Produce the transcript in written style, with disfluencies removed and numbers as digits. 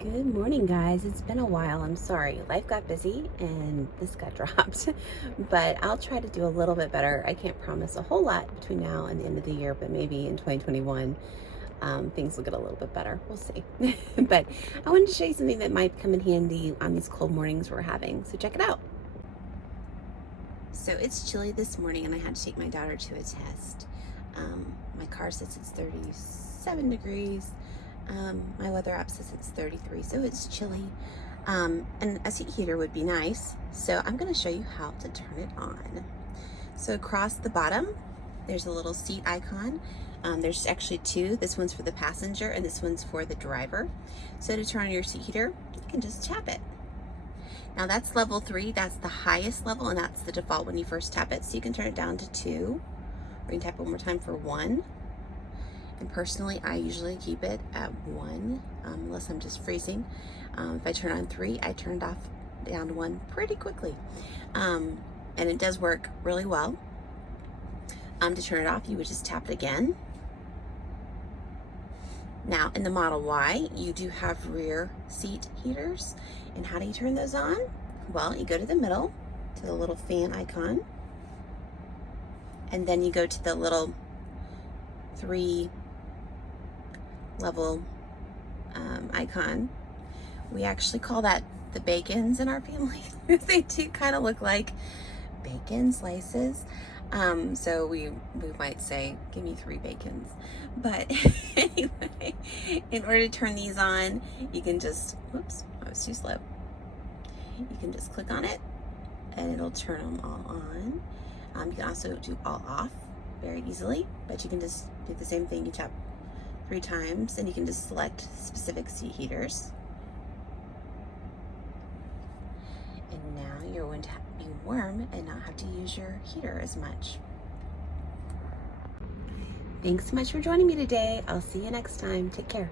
Good morning, guys. It's been a while. I'm sorry. Life got busy and this got dropped, but I'll try to do a little bit better. I can't promise a whole lot between now and the end of the year, but maybe in 2021, things will get a little bit better. We'll see. But I wanted to show you something that might come in handy on these cold mornings we're having. So check it out. So it's chilly this morning and I had to take my daughter to a test. My car says it's 37 degrees. My weather app says it's 33, so it's chilly. And a seat heater would be nice. So I'm going to show you how to turn it on. So across the bottom, there's a little seat icon. There's actually two. This one's for the passenger and this one's for the driver. So to turn on your seat heater, you can just tap it. Now that's level 3, that's the highest level, and that's the default when you first tap it. So you can turn it down to 2, or you can tap it one more time for 1. And personally, I usually keep it at 1, unless I'm just freezing. If I turn on 3, I turn it off down to 1 pretty quickly. And it does work really well. To turn it off, you would just tap it again. Now, in the Model Y, you do have rear seat heaters. And how do you turn those on? Well, you go to the middle, to the little fan icon. And then you go to the little 3 level icon. We actually call that the bacons in our family. They do kind of look like bacon slices. So we might say, give me 3 bacons. But anyway, in order to turn these on, you can just, whoops, I was too slow. You can just click on it and it'll turn them all on. You can also do all off very easily, but you can just do the same thing. You tap 3 times and you can just select specific seat heaters. And now you're going to be warm and not have to use your heater as much. Thanks so much for joining me today. I'll see you next time. Take care.